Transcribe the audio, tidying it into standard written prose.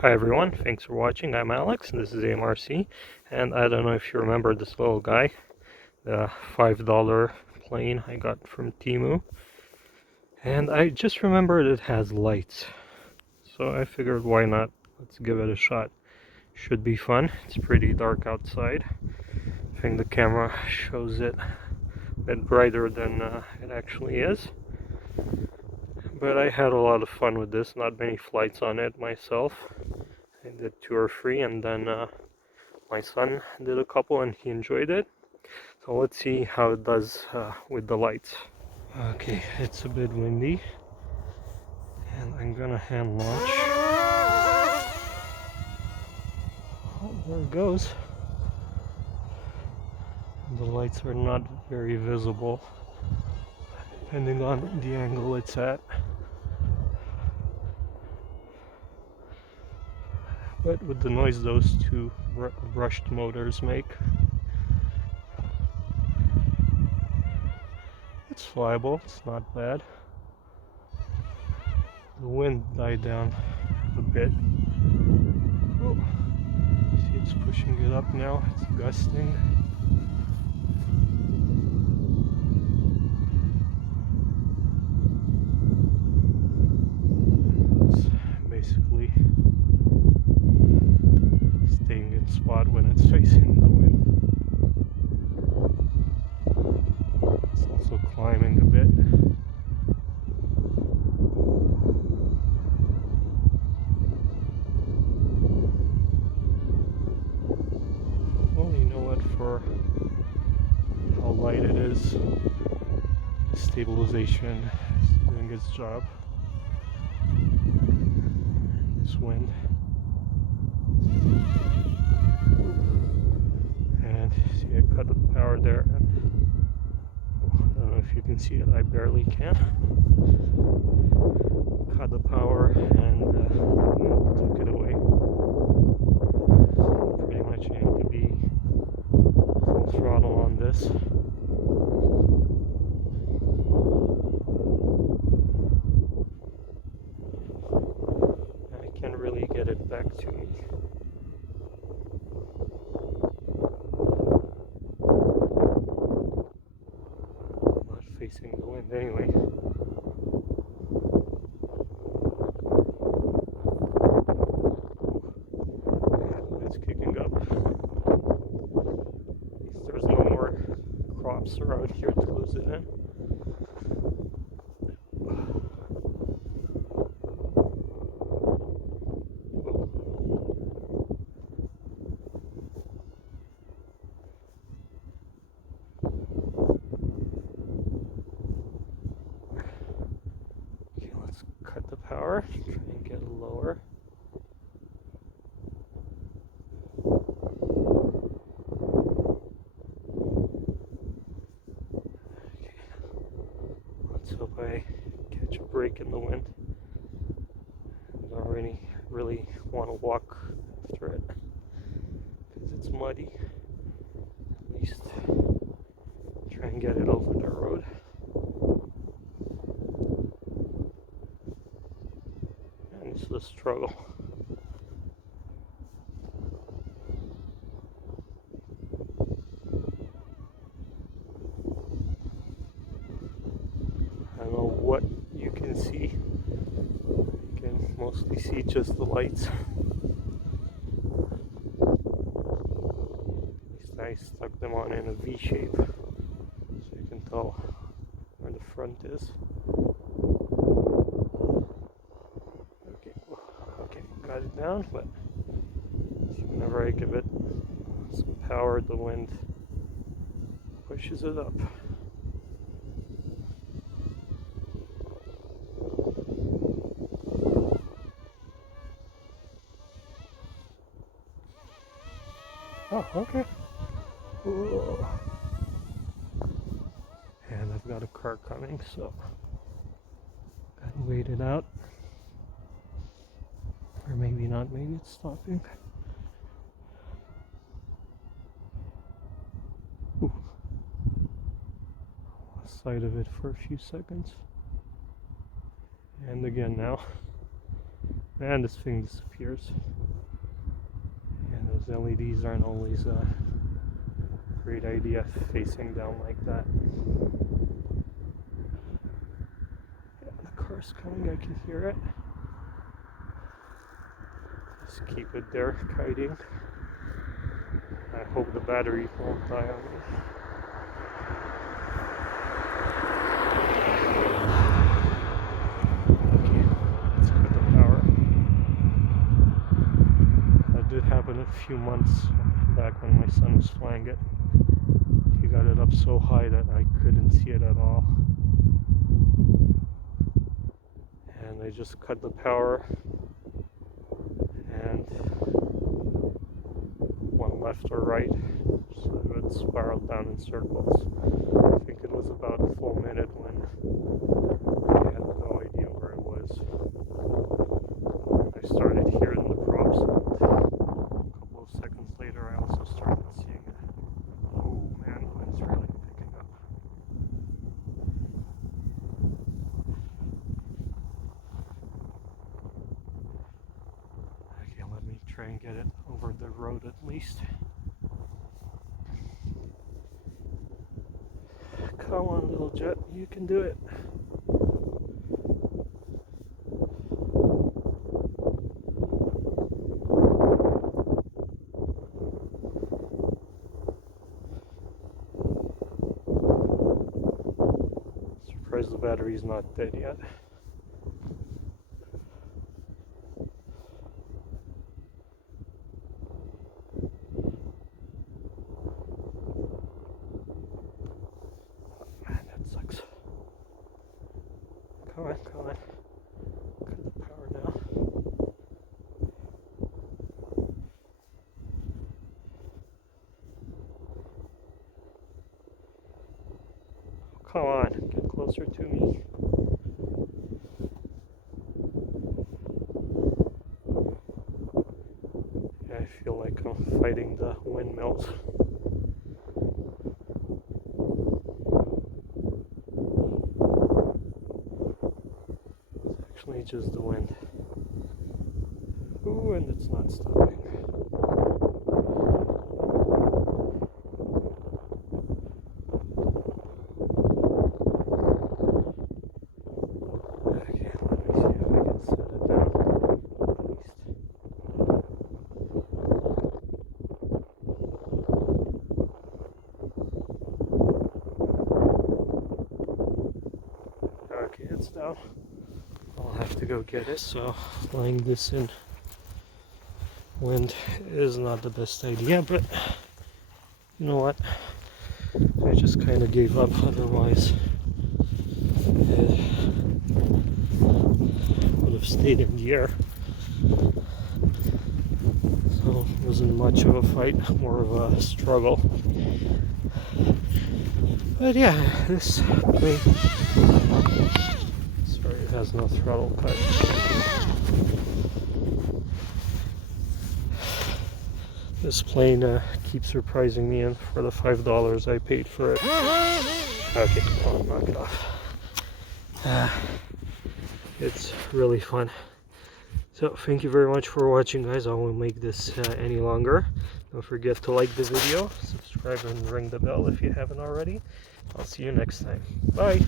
Hi everyone, thanks for watching. I'm Alex, and this is AMRC, and I don't know if you remember this little guy, the $5 plane I got from Temu, and I just remembered it has lights, so I figured why not, let's give it a shot. Should be fun. It's pretty dark outside. I think the camera shows it a bit brighter than it actually is, but I had a lot of fun with this. Not many flights on it myself. I did 2 or 3, and then my son did a couple and he enjoyed it. So let's see how it does with the lights. Okay, it's a bit windy and I'm gonna hand launch. Oh, there it goes. The lights are not very visible depending on the angle it's at. But with the noise those two brushed motors make, it's flyable, it's not bad. The wind died down a bit. Oh, see, it's pushing it up now, it's gusting. It's basically staying in spot when it's facing the wind. It's also climbing a bit. Well, you know what, for how light it is, stabilization is doing its job. This wind. And see, I cut the power there. I don't know if you can see it, I barely can. Cut the power and took it away. So pretty much you need to be full throttle on this. I can't really get it back to me. I'm not facing the wind anyway. It's kicking up. At least there's no more crops around here to lose it in. Okay, let's cut the power, try and get it lower. Let's hope I catch a break in the wind. I already really want to walk after it because it's muddy. At least try and get it over the road. And it's a struggle. I don't know what you can see. You can mostly see just the lights. At least I stuck them on in a V shape so you can tell where the front is. Okay, got it down, but whenever I give it some power, the wind pushes it up. Oh, okay. Whoa. And I've got a car coming, so gotta wait it out. Or maybe not, maybe it's stopping. Ooh. Lost sight of it for a few seconds. And again now. And this thing disappears. And those LEDs aren't always a great idea facing down like that. Yeah, the car's coming, I can hear it. Just keep it there, kiting. I hope the battery won't die on me. Okay, let's cut the power. That did happen a few months back when my son was flying it. He got it up so high that I couldn't see it at all. And I just cut the power, and one left or right, so it spiraled down in circles. I think it was about a full minute when I had no idea where it was. I started hearing the props, and a couple of seconds later I also started seeing it. Oh man, the wind's really picking up. Okay, let me try and get it over the road at least. Come on, little jet, you can do it. Surprised the battery's not dead yet. Come on, come on. Cut the power now. Come on, get closer to me. Yeah, I feel like I'm fighting the windmills. It's actually just the wind. Ooh, and it's not stopping. Okay, let me see if I can set it down at least. Okay, it's down. I'll have to go get it, so flying this in wind is not the best idea, but you know what? I just kind of gave up, otherwise it would have stayed in the air. So it wasn't much of a fight, more of a struggle. But yeah, this plane, sorry, it has no throttle cut. This plane keeps surprising me, and for the $5 I paid for it. Okay, I'll knock it off. It's really fun. So thank you very much for watching, guys. I won't make this any longer. Don't forget to like the video, subscribe, and ring the bell if you haven't already. I'll see you next time. Bye!